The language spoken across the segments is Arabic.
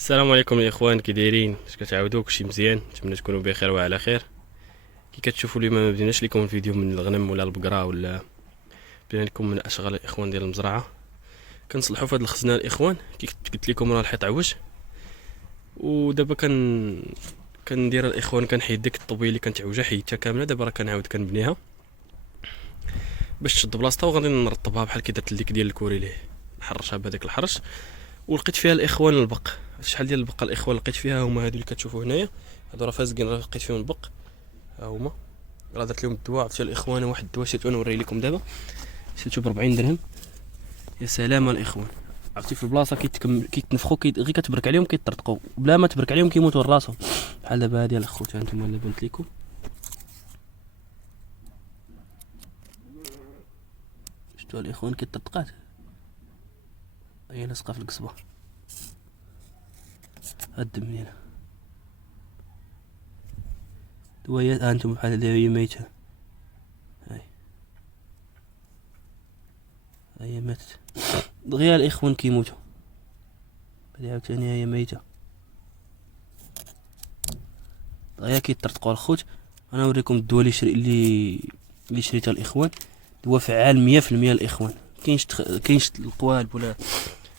السلام عليكم الاخوان، كي دايرين؟ اش كتعاودوا؟ كلشي مزيان؟ نتمنى تكونوا بخير وعلى خير. كي كتشوفوا اليوم ما بديناش لكم الفيديو من الغنم ولا البقره، ولا بدينا لكم من اشغال الاخوان ديال المزرعه. كنصلحوا في هذا الخزنه الاخوان. كي قلت لكم راه الحيط عوج، ودابا كندير الاخوان، كنحيد ديك الطوبيه اللي كانت عوجه، حيدتها كامله. دابا راه كنعاود كنبنيها باش تشد بلاصتها، وغادي نرطبها بحال كي درت ليك ديال الكوري ليه، نحرشها بهذاك الحرش. ولقيت فيها الاخوان البق. شحال ديال البقه الاخوان لقيت فيها، هما هادو اللي كتشوفوا هنايا. هادو راه فازقين، راه لقيت فيهم البق. ها هما، راه درت لهم الدواء. عطيت الاخوان واحد الدواء، شريتو نوري لكم دابا، شريتو ب 40 درهم. يا سلام الاخوان، عرفتي في البلاصه كيتنفخوا، غير كتبرك عليهم كيطرطقوا، بلا ما تبرك عليهم كيموتوا راسهم. بحال دابا هادي الاخوت، هانتوما اللي بنت لكم. شفتوا الاخوان كيطرطقات، هي لاصقه في القصبه. هاد منينه دوايات، هانتوما بحال هادي هي ميته. هي ماتت دغيا الاخوان كيموتوا. هادي عاوتاني هي ميته دغيا كيطرطقوا الخوت. انا نوريكم الدواء اللي شريتها الاخوان. دواء فعال 100% الاخوان. كاينش القوالب ولا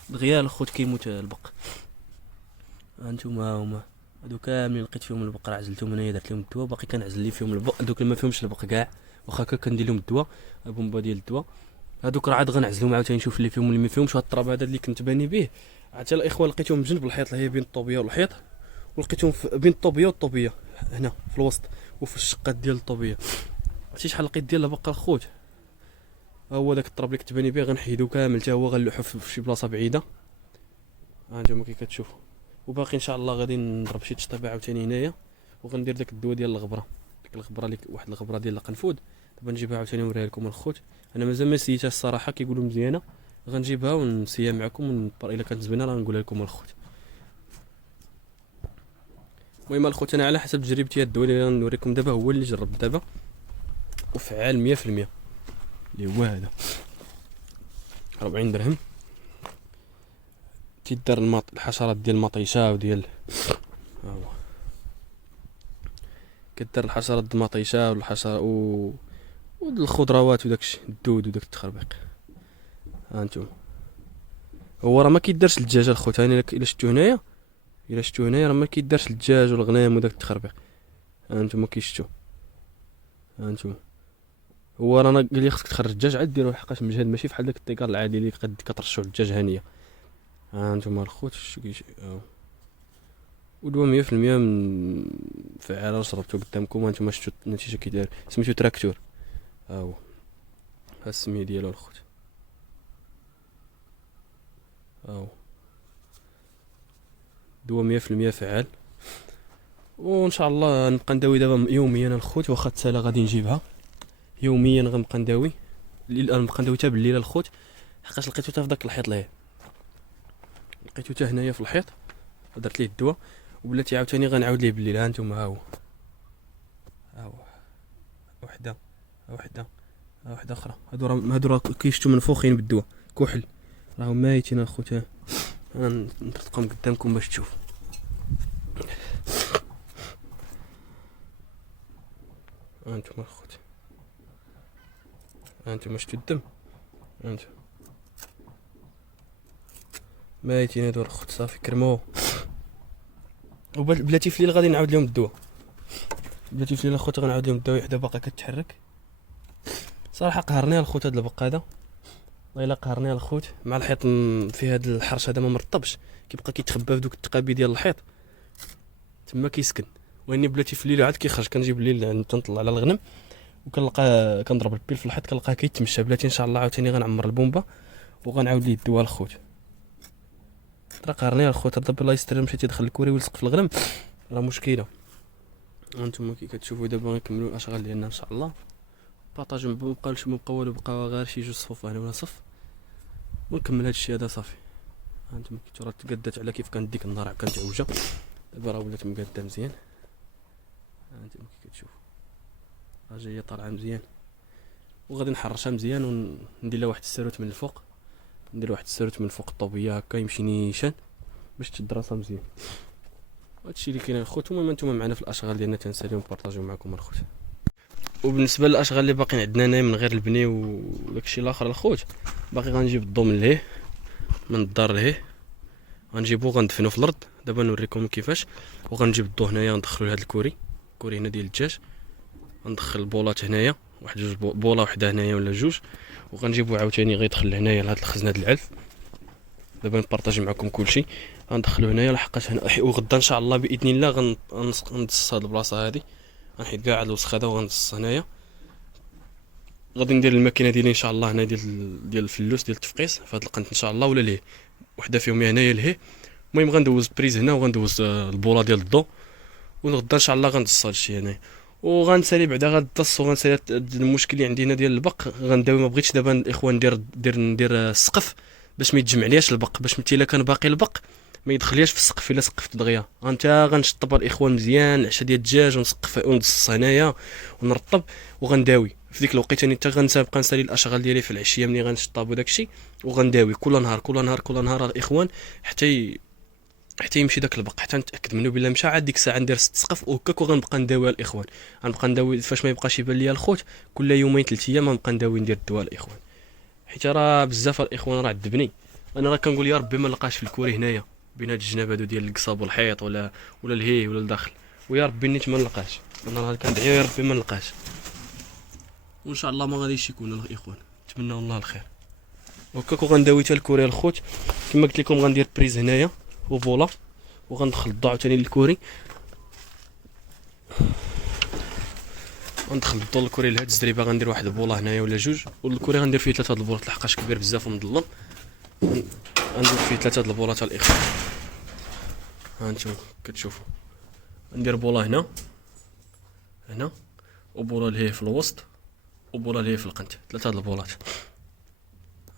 دغيا الخوت كيموت البق. هانتوما هما هادو كاملين لقيت فيهم البق، راه عزلتهم هنايا، درت لهم الدواء. باقي كنعزل لي فيهم البق، دوك اللي ما فيهمش البق كاع، واخا هكا كندير لهم الدواء، البومبا ديال الدواء. هادوك راه عاد غنعزلهم عاوتاني، نشوف اللي فيهم واللي ما فيهمش. هاد التراب هذا اللي كنت باني به، حتى الاخوان لقيتهم بجنب الحيط، اللي هي بين الطوبيه والحيط، ولقيتهم بين الطوبيه والطوبيه هنا في الوسط، وفي الشقات ديال الطوبيه. عرفتي شحال لقيت ديال البق الخوت؟ هو داك التراب اللي كنت باني به غنحيدو كامل، حتى هو غنلوحو في شي بلاصه بعيده. ها نتوما كي كتشوفوا. وباقي ان شاء الله غادي نضرب شي تشطيبه عاوتاني هنايا، وغندير داك الدواء ديال الغبره. ديك الغبره اللي واحد الغبره ديال القنفذ، دابا نجيبها عاوتاني نوريها لكم الخوت. انا مازال ما سيتها الصراحه، كيقولوا مزيانه. غنجيبها ونسيها معكم، الا كانت زوينه راه نقولها لكم الخوت. المهم الخوت، انا على حسب تجربتي، الدواء اللي غنوريكم دابا هو اللي جربت دابا وفعال 100%، اللي هو هذا 40 درهم. تيدار الحشرات ديال المطيشه وديال، ها هو كدار الحشرات د المطيشه والحشره والخضروات وداكشي، الدود وداك التخربيق. ها انتم، هو راه ما كيدارش الدجاج الخوت. هاني الا شفتو هنايا راه ما كيدارش الدجاج والغنم وداك التخربيق. ها انتم كيشتو. ها انتم، هو رانا قال لي خصك تخرج الدجاج عاد ديروه، حقاش مجهد، ماشي بحال داك الطيكار العادي اللي قد كترشوا الدجاج هانيه. ها انتم الخوت، شتو ودوا 100% من فعال، شربتو قدامكم. هانتوما شفتو النتيجه كي داير، سميتو تراكتور. ها هو، ها السميه ديالو الخوت. ها هو دوا 100% فعال. وان شاء الله نبقى نداوي دابا يوميا الخوت، واخا التسالى غادي نجيبها يوميا، غنبقى نداوي. نبقى نداوي حتى بالليل الخوت، حقاش لقيتو حتى في داك الحيط لهيه، لقيتو حتى هنايا في الحيط، درت ليه الدواء وبلاتي عاوتاني غنعاود ليه بالليل. ها نتوما، ها هو، ها هو وحده، ها وحده، ها وحده اخرى. هادو راه كيشتو منفوخين بالدواء كحل، راهم مايتين الخوت. ها نطرطقهم قدامكم باش تشوفوا. ها نتوما الخوت، ها نتوما شتو الدم، ها نتوما مايتين هادو الخوت، صافي كرمو. وبلاتي في الليل غادي نعاود لهم الدواء. بلاتي في الليل الخوت غنعاود لهم الدواء، وحده باقا كتحرك. صراحه قهرني الخوت هاد البق هذا، والله الا قهرني الخوت. مع الحيط في هاد الحرش هذا ما مرطبش، كيبقى كيتخبى في دوك التقابي ديال الحيط، تما كيسكن. واني بلاتي في الليل عاد كيخرج، كنجيب الليل تنطلع على الغنم، وكنلقاه كنضرب البيل في الحيط، كنلقاه كيتمشى. بلاتي ان شاء الله عاوتاني غنعمر البومبا وغنعاود ليه الدواء الخوت. راه قهرني الخوت، دابا الله يستر مشيتي دخل الكوري ولصق في الغنم، راه مشكله. وانتم كي كتشوفوا دابا غنكملوا الاشغال ديالنا ان شاء الله. بارطاج، مبقاوش مبقى والو، بقى غير شي جوج صفوف هنا ولا صف، ونكمل هادشي هذا صافي. هانتوما كي راه تقادات على كيف كانت ديك النهار، كانت عوجه، دابا راه ولات مقاده مزيان. هانتوما كي كتشوفوا راه جايه طالعه مزيان، وغادي نحرشها مزيان وندير لها واحد الساروت من الفوق. ندير واحد الساروت من فوق الطوبيه هكا يمشي نيشان باش تدرسها مزيان. هادشي اللي كاين الخوت. المهم نتوما معنا في الاشغال ديالنا تنساليو نبارطاجيو معكم الخوت. وبالنسبه للاشغال اللي باقيين عندنا هنايا من غير البني وداكشي الاخر الخوت، باقي غنجيب الضو من لهيه، من الدار لهيه غنجيبو غندفنو في الارض. دابا نوريكم كيفاش. وغنجيب الضو هنايا ندخلو لهاد الكوري هنا ديال الدجاج، غندخل البولات هنايا واحد جوج بوله وحده هنايا ولا جوج، وغنجيبو عاوتاني غيدخل هنايا لهاد الخزنه ديال العلف. دابا نبارطاجي معكم كلشي. غندخلو هنايا لحقاش هنا، وغدا ان شاء الله باذن الله غندص هاد البلاصه هادي، غنحيد كاع هاد الوسخ هذا وغندص هنايا. غادي ندير الماكينه ديالي ان شاء الله هنا ديال الفلوس ديال التفقيس في هاد القنت ان شاء الله، ولا ليه وحده فيهم هنايا لهيه. المهم غندوز بريز هنا وغندوز البوله ديال الضو، وغدا ان شاء الله غندص هادشي هنايا. وغنسالي بعدا غادص، وغنسالي المشكل اللي عندي هنا ديال البق غنداوي. ما بغيتش دابا الاخوان ندير السقف باش ما يتجمعلياش البق، باش متي الا كان باقي البق ما يدخلياش في السقف الا سقفت دغيا. انت غنشطب الاخوان مزيان العشاء ديال الدجاج ونسقف ونص هنايا ونرطب وغنداوي في ديك الوقيته. حتى غنسابق نسالي الاشغال ديالي في العشيه ملي غنشطب وداكشي، وغنداوي كل نهار كل نهار كل نهار الاخوان حتى يمشي داك البق، حتى نتاكد منه بلا مشى. عاد ديك الساعه ندير السقف وهكاك وغنبقى نداوي الاخوان. غنبقى نداوي فاش ما يبقاش يبان ليا الخوت، كل يومين 3 ايام غنبقى نداوي ندير الدواء الاخوان. حيت راه بزاف الاخوان راه عذبني. انا راه كنقول يا ربي ما نلقاش في الكوري هنايا بين هاد الجناب هادو ديال القصاب والحيط ولا الهيه ولا الداخل، ويا ربي نيت ما نلقاش. انا راه كندعي يا ربي ما نلقاش، وان شاء الله ما غاديش يكون الاخوان. نتمنى الله الخير. وهكاك وغنداوي حتى الكوري الخوت. كما قلت لكم غندير بريز هنايا وبوله، وغندخل الضوء عاوتاني للكوري. غندخل الضوء للكوري لهاد الزريبه، غندير واحد البوله هنايا ولا جوج، والكوري غندير فيه 3 البولات لحقاش كبير بزاف ومظلم. غندير فيه 3 البولات الاخوان. ها انتم كتشوفوا ندير بوله هنا وبوله لهيه في الوسط وبوله لهيه في القنت، 3 البولات.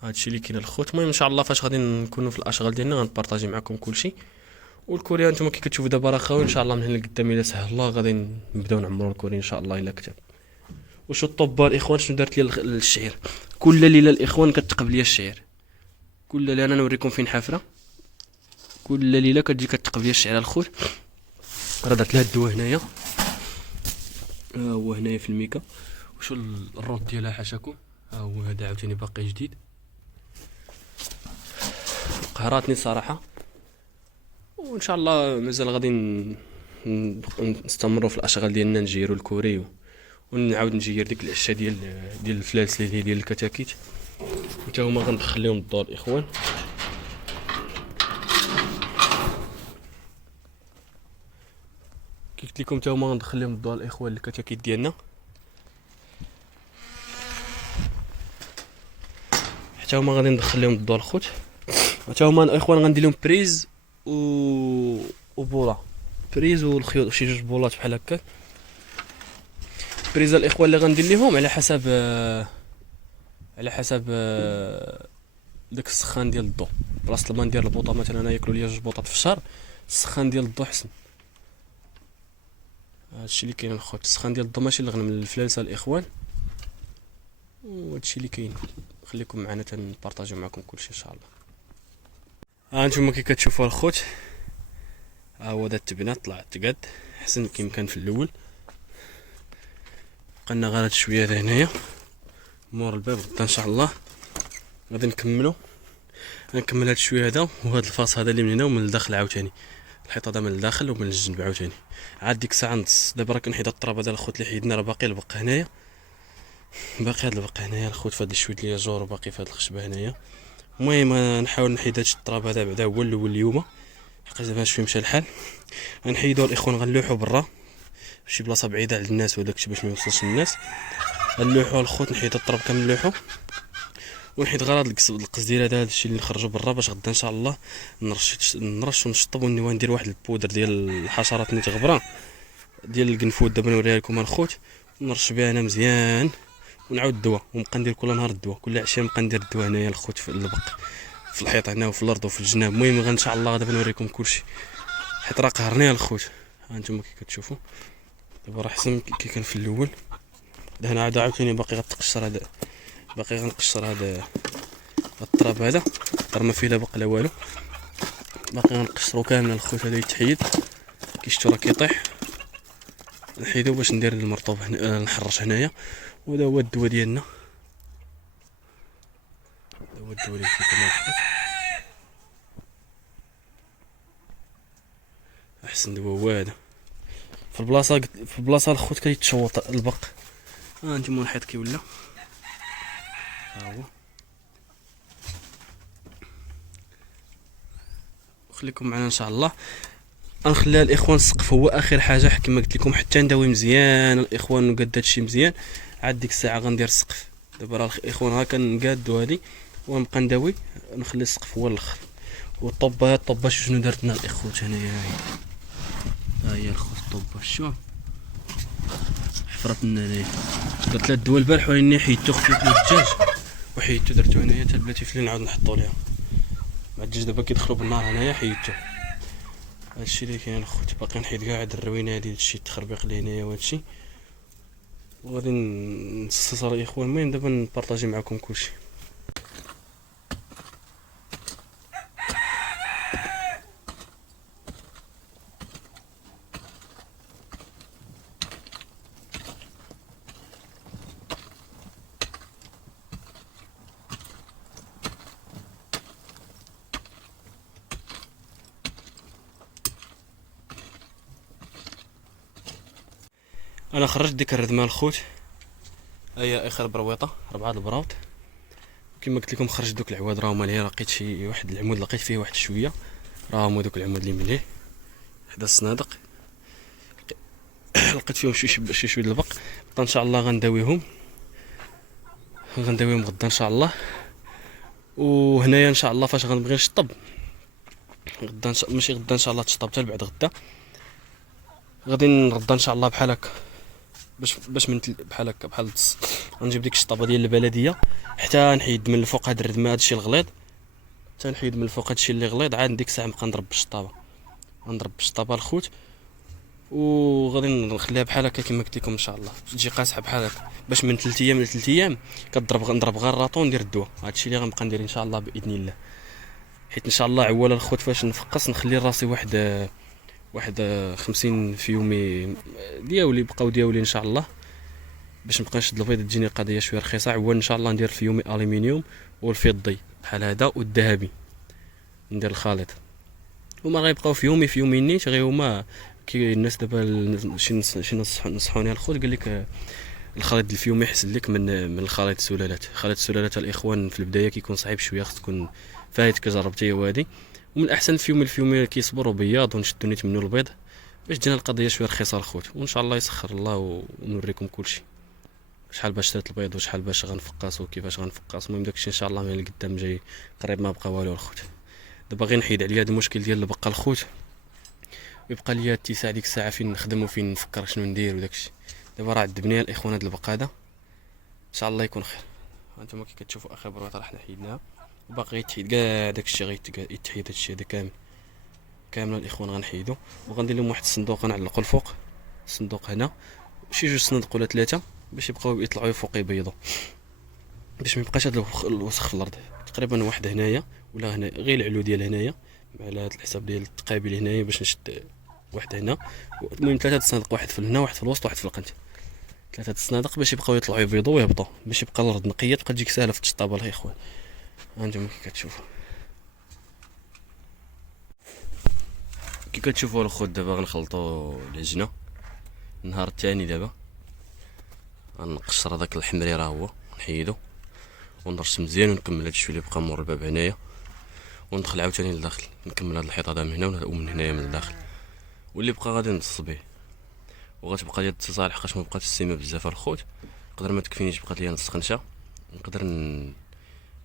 هادشي اللي كاين الخوت. المهم ان شاء الله فاش غادي نكونوا في الاشغال ديالنا غنبارطاجي معكم كلشي. والكوري انتم كي كتشوفوا دابا راه خاوي، ان شاء الله من هنا لقدام الا سهل الله غادي نبداو نعمروا الكوري ان شاء الله الا كتب. وشو الطب الاخوان شنو درت لي الشعير كل ليله الاخوان كتقب لي الشعير كل ليله. انا نوريكم فين حافره، كل ليله كتجي كتقب لي الشعير الخوت. راه درت لها الدواء هنايا، ها هو هنايا في الميكا. وشو الرود ديالها حاشاكم، ها هو هذا عاوتاني باقي جديد. قهراتني صراحه، وان شاء الله مازال غادي نستمروا في الاشغال ديالنا، نجيروا الكوري ونعاود نجير ديك العشه ديال الفلاس اللي هي ديال الكتاكيت، حتى هما غندخل لهم الضوء الاخوان. كي قلت لكم حتى هما غندخل لهم الضوء الاخوان الكتاكيت ديالنا، حتى هما غادي ندخل لهم الضوء الخوت. حتى هما الاخوان غندير لهم بريز وبوله، بريز والخيوط شي 2 بولات بحال هكا. بريز الاخوان اللي غندير لهم على حسب داك السخان ديال الضو. بلاصه ما ندير البوطه مثلا انا ياكلوا ليا 2 بوطات في الشهر، السخان ديال الضو حسن. هادشي اللي كاين الخوت. السخان ديال الضو ماشي اللي غنم الفلالسه الاخوان، وهادشي اللي كاين. خليكم معنا تنبارطاجيو معكم كلشي ان شاء الله. ها انتم كي كتشوفوا الخوت، ها هو دا التبنه طلع تقاد حسن كيما كان في الاول. بقالنا غير هاد شويه هنايا مور الباب. غدا ان شاء الله غادي نكمل هاد شويه هذا وهاد الفاس هذا اللي من هنا ومن الداخل عاوتاني، الحيط هذا من الداخل ومن الجنب عاوتاني. عاد ديك الساعه نص. دابا راه كنحيد التراب هذا الخوت اللي حيدنا، راه باقي البق هنايا، باقي هاد البق هنايا الخوت في هاد شويه ليا جور وباقي في هاد الخشبه هنايا. المهم نحاول نحيد هاد التراب هذا بعدا هو الاول اليوم، حقاش دابا شويه مشى الحال. غنحيدو الاخوان غنلوحو برا شي بلاصه بعيده على الناس وداكشي باش ما يوصلش للناس. غنلوحو الخوت نحيد التراب كامل نلوحو، ونحيد غير هاد القصدير هذا الشيء اللي نخرجو برا باش غدا ان شاء الله نرش ونشطب وندير واحد البودر ديال الحشرات اللي تغبران ديال القنفود. دابا نوريها لكم الخوت، نرش بها انا مزيان ونعاود الدواء، ونبقى ندير كل نهار الدواء، كل عشيه نبقى ندير الدواء هنايا الخوت في البق في الحيط هنا وفي الارض وفي الجناب. المهم ان شاء الله دابا نوريكم كلشي حيت راه قهرني الخوت. ها انتم كي كتشوفوا دابا راه حسن كي كان في الاول. هنا عاد عاوتاني باقي غتقشر هذا، باقي غنقشر هذا التراب هذا، راه ما فيه لا بق لا والو. باقي غنقشرو كامل الخوت هذا يتحيد كي شفتو راه كيطيح نحيدو باش ندير المرطوب هنا نحرش هنايا. وهذا هو الدواء ديالنا، هذا هو الدواء اللي فيكم الخوت. احسن دواء هو هذا. في البلاصه الخوت كيتشوط البق. نتوما الحيط كي ولا ها هو. خليكم معنا ان شاء الله. غنخليها الاخوان السقف هو اخر حاجه كما قلت لكم، حتى نداوي مزيان الاخوان وقاد هادشي مزيان عاد ديك الساعه غندير السقف. دابا راه الاخوان ها كنقادو هادي ونبقى نداوي، نخلي السقف هو الاخر. والطوبه شنو درت لنا الاخوت هنايا، ها هي الخوت الطوبه شوف حفرت لنا هنايا. درت لها الدواء البارح ولكن حيدتو خفيت له الدجاج وحيدتو درتو هنايا حتى بلاتي فين نعاود نحطو ليها مع الدجاج. دابا كيدخلوا بالنار هنايا حيدتو. هادشي اللي كاين الخوت. باقي نحيد كاع هاد الروينه هادي هادشي التخربيق اللي هنايا وهادشي وغادي نصص الاخوان. المهم دابا نبارطاجي معكم كلشي. انا خرجت ديك الردمه الخوت، هيا اخر برويطه 4 البراوط كما قلت لكم. خرجت دوك العواد راهم مالي، لقيت شي واحد العمود لقيت فيه واحد شويه راهم دوك العمود اللي مليه حدا الصنادق لقيت فيهم شي شويه البق. ان شاء الله غنداويهم غدا ان شاء الله. وهنايا ان شاء الله فاش غنبغي نشطب غدا ماشي غدا ان شاء الله تشطب حتى بعد غدا غادي نرضى ان شاء الله بحال هكا باش من بحال هكا بحال الدص. غنجيب ديك الشطابه ديال البلديه حتى نحيد من الفوق هاد الردمه هادشي الغليظ، حتى نحيد من الفوق هادشي اللي غليظ. عاد ديك الساعه نبقى نضرب بالشطابه الخوت وغادي نخليها بحال هكا كما قلت لكم ان شاء الله تجي قاصحه بحال هكا باش من 3 ايام ل 3 ايام نضرب غير الراطون ندير الدواء. هادشي اللي غنبقى ندير ان شاء الله باذن الله. حيت ان شاء الله عواله الخوت فاش نفقص نخلي راسي واحد 50 في يومي دياولي بقاو دياولي ان شاء الله باش نبقى نشد البيض تجيني قضيه شويه رخيصه. عوال ان شاء الله ندير في يومي الومنيوم والفضي بحال هذا والذهبي ندير الخليط. وما غيبقاو في يومي نيت غير هما كي الناس دابا شي نصحوني الخوت قال لك الخليط الفيومي يحسن لك من الخليط السلالات. خليط السلالات الاخوان في البدايه كيكون صعيب شويه، خص تكون فايت كجربتيه وهادي. ومن الاحسن الفيومي كيصبر وبياض ونشدو نيت منه البيض باش تجينا القضيه شويه رخيصه الخوت. وان شاء الله يسخر الله ونوريكم كلشي شحال باش شريت البيض وشحال باش غنفقاس وكيفاش غنفقاس. المهم داكشي ان شاء الله من القدام جاي قريب ما بقى والو الخوت. دابا غير نحيد عليا هذا المشكل ديال البقه الخوت ويبقى ليا اتساع ديك الساعه فين نخدم وفين نفكر شنو ندير وداكشي. دابا راه عذبني الاخوان هذا البق هذا ان شاء الله يكون خير. هانتوما كي كتشوفوا اخر برويطه راه حنا حيدناها وباقي يتحيد كاع داكشي غيتحيد هادشي هذا كامل الاخوان غنحيدو وغندير لهم واحد الصندوق غنعلقو الفوق. الصندوق هنا شي 2 صنادق ولا 3 باش يبقاو يطلعوا فوق يبيضوا باش ما يبقاش هذا الوسخ في الارض. تقريبا واحد هنايا ولا هنا غير العلو ديال هنايا على هذا الحساب ديال التقابل هنايا باش نشد واحد هنا. المهم 3 الصنادق، واحد في هنا واحد في الوسط واحد في القنت. 3 الصنادق باش يبقاو يطلعوا يبيضوا ويهبطوا باش يبقى الارض نقيه تبقى تجيك سهله في الشطابه الاخوان. هانتوما كي كتشوفوا الخوت دابا غنخلطوا العجنه النهار الثاني. دابا غنقشر هذاك الحمري راه هو نحيدو ونرش مزيان ونكمل هذا الشويه اللي بقى مور الباب هنايا وندخل عاوتاني لداخل نكمل هذا الحيط هذا من هنا ومن هنايا من الداخل واللي بقى غادي نص به. وغتبقى ديال التصالح حقاش ما بقات السيمه بزاف الخوت نقدر ما تكفينيش بقات ليا نص خنشه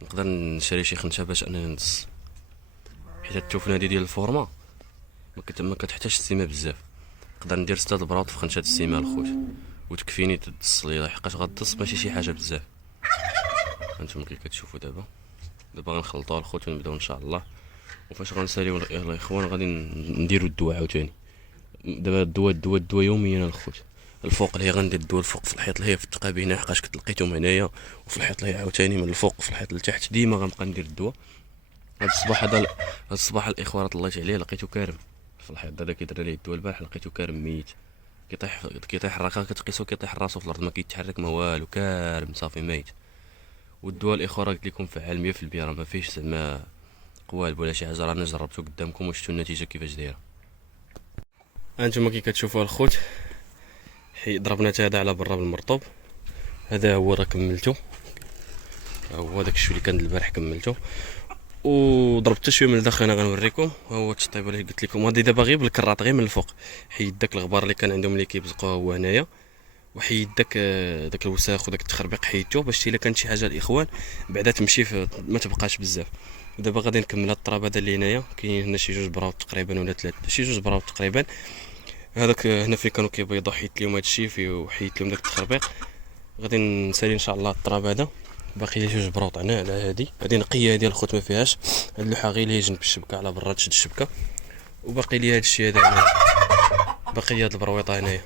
نقدر نشري شي خنشه باش انني نص. حيت التوفنه ديال الفورما ما كتحتاجش السيمه بزاف. نقدر ندير 6 البراوط في خنشه السيمه الخوت وتكفيني تدص لي حقاش غدص ماشي شي حاجه بزاف. هانتوما كي كتشوفوا دابا غنخلطوها الخوت ونبداو ان شاء الله. وفاش غنساليو الاخوان غادي نديرو الدواء عاوتاني. دابا الدواء يوميا الخوت. الفوق اللي غندير الدواء الفوق في الحيط اللي هي في التقابي هنا حقاش لقيتهم هنايا وفي الحيط اللي عاوتاني من الفوق وفي الحيط لتحت ديما غنبقى ندير الدواء هذا الصباح الاخوه راه طلعت عليه لقيتو كارم في الحيط. هذا كيدير ليه الدواء البارح لقيتو كارم ميت. كيطيح الرقاق كتقيسو كيطيح راسو في الارض ما كيتحرك ما والو كارم صافي ميت. والدواء الاخوه راه قلت لكم فعال 100% راه ما فيهش زعما قوالب ولا شي حاجه. رانا جربتو قدامكم وشفتو النتيجه كيفاش دايره. هانتوما كي كتشوفوا الخوت ضربنا هذا على برا بالمرطوب. هذا هو راه كملتو. هو داك الشوي اللي كان البارح كملتو وضربت شويه من الداخل. انا غنوريكم ها هو التشطيب اللي قلت لكم. هادي دابا غير بالكراط غير من الفوق. حيد داك الغبار اللي كان عندهم اللي كيبزقوه هو هنايا وحيد داك الوساخ وداك التخربيق حيدته باش الا كانت شي حاجه الاخوان بعدا تمشي ما تبقاش بزاف. ودابا غادي نكمل هاد التراب هذا اللي هنايا. كاين هنا شي جوج براوت تقريبا ولا ثلاثه شي جوج براوت تقريبا. هذاك هنا فين كانوا كيبيضوا حيدت لهم هادشي فيه وحيدت لهم داك التخربيق. غادي نسالي ان شاء الله التراب هذا. باقي لي جوج براوط هنا على هادي نقيه ديال الخوت ما فيهاش. هاد اللوحه غير لي جنب الشبكه على برا تشد الشبكه. وباقي لي هادشي هذا هنا. باقي لي هاد البرويطه هنايا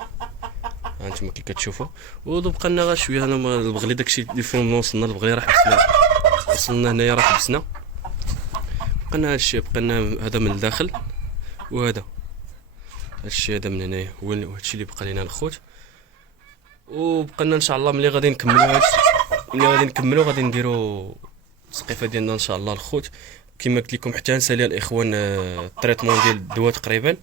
هانتوما كي كتشوفوا. وبقى لنا غير شويه. انا البغلي داكشي اللي فين وصلنا البغلي راه حبسنا. وصلنا هنايا راه حبسنا. بقى لنا هادشي بقى لنا هذا من الداخل وهذا هادشي هذا من هنايا هو هادشي اللي بقى لينا الخوت. وبقى لنا ان شاء الله ملي غادي نكملوا هادشي ملي غادي نكملوا غادي نديروا التسقيفه ديالنا ان شاء الله الخوت. كما قلت لكم حتى نسالي الاخوان التريتمون ديال الدواء تقريبا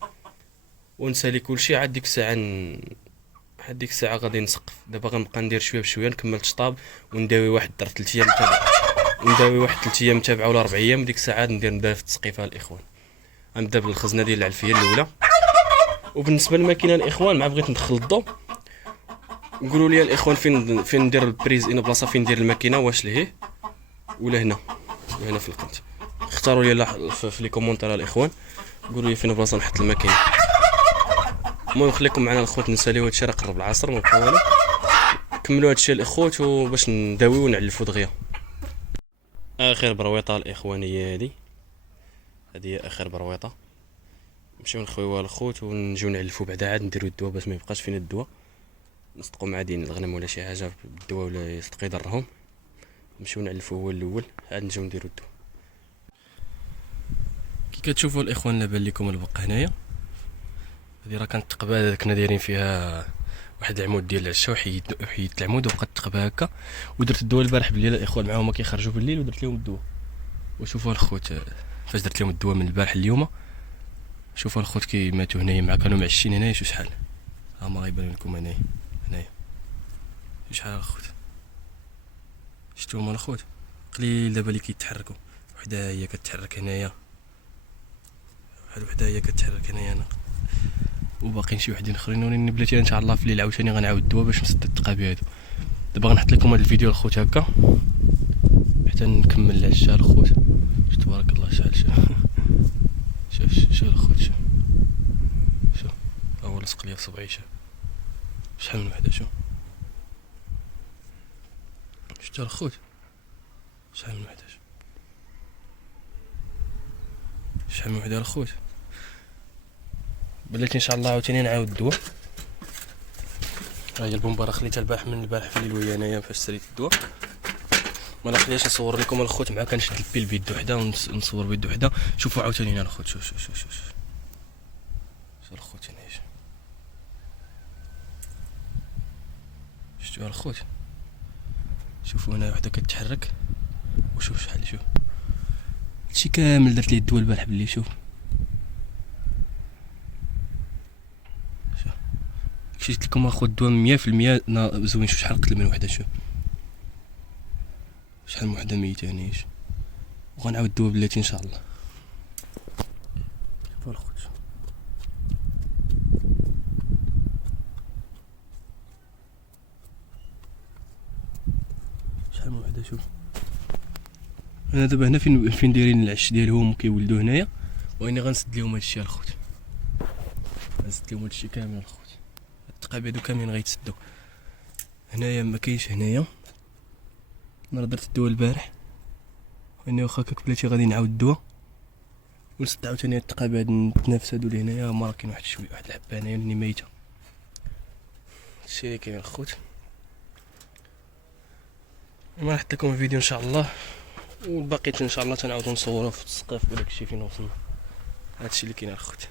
ونسالي كلشي. عاد ديك الساعه غادي نسقف. دابا غنبقى ندير شويه بشويه نكمل الشطاب ونداوي واحد 3 ايام نداوي واحد 3 ايام متابعه ولا 4 ايام. ديك الساعه نبدا في التسقيفه الاخوان. غنبدا بالخزنه ديال العلفيه الاولى. وبالنسبه للماكينه الاخوان مع بغيت ندخل الضو قولوا لي الاخوان فين ندير البريز ان بلاصه فين ندير الماكينه واش لهيه ولا هنا في القنت. اختاروا لي في لي كومونتير الاخوان قولوا لي فين بلاصه نحط الماكينه. المهم خليكم معنا الخوت نساليو هادشي راه قرب العصر ما بقى والو. كملوا هادشي الاخوت وباش نداويو ونعلفوا دغيا. اخر برويطه الاخوان هي هادي هي اخر برويطه. نمشيو نخويوها الخوت ونجيو نعلفوا بعدا عاد نديرو الدواء باش ما يبقاش فينا الدواء. نصدقوا مع دين الغنم ولا شي حاجه بالدواء ولا يصدق يضرهم. نمشيو نعلفوا هو الاول عاد نجيو نديرو الدواء. كي كتشوفوا الاخوان لابان لكم البق هنايا. هذه راه كانت التقبه اللي كنا دايرين فيها واحد العمود ديال العشا وحيدت العمود وبقات التقبه هكا. ودرت الدواء البارح بالليل الاخوان معاهم ما كيخرجوا بالليل ودرت لهم الدواء. وشوفوا الخوت فاش درت لهم الدواء من البارح اليوم. شوفوا الخوت كي ماتوا هنايا مع كانوا معشين هنايا شو شحال. ها ما غيبان لكم هنايا شحال الخوت. شفتوا هما الخوت قليل دابا اللي كيتحركوا. وحده هي كتحرك هنايا وحده هي كتحرك هنايا انا. وباقيين شي وحدين اخرين وريني بلاتي ان شاء الله في الليل عاوتاني غنعاود الدواء باش نسد التقابي هادو. دابا غنحط لكم هاد الفيديو الخوت هكا حتى نكمل العشاء الخوت. تبارك الله شحال شوف الخوت شوف هو لصق ليا في صبعي. شحال من وحده شفتوا الخوت شحال من وحده شحال من وحده الخوت. بلاتي ان شاء الله عاوتاني نعاود الدواء. ها هي البومباره خليتها من البارح في الليل وهي هنايا فاش ساليت الدواء. ما نقدرش نصور لكم الخوت مع كنشد البيل بيد وحده ونصور بيد وحده. شوفوا عاوتاني هنا الخوت شوف الخوت هنا شفتوا الخوت. شوفوا هنا وحده كتحرك وشوف شحال شوف هادشي كامل درت ليه الدواء البارح باللي شوف قلت لكم اخو الدواء 100% زوين. شوف شحال قتل من وحده شحال من وحده ميته هنا وغنعاود الدواء بلاتي ان شاء الله. شوفوا الخوت شحال من وحده شوف. انا دابا هنا فين دايرين العش ديالهم كيولدوا هنايا واني غنسد لهم هادشي الخوت. غنسد لهم هادشي كامل الخوت. التقابي هادو كاملين غيتسدوا. هنايا ما كاينش هنايا. انا درت الدواء البارح واني واخا هكاك بلاتي غادي نعاود الدواء ونسد عاوتاني هاد التقابي هاد نتنافس هادو اللي هنايا. هما راه كاين واحد الحبه هنايا اللي ميته. هادشي اللي كاين الخوت. ما نحط لكم الفيديو ان شاء الله والباقي ان شاء الله تنعاودو نصورو في السقف وداكشي فين وصلنا. هادشي اللي كاين الخوت.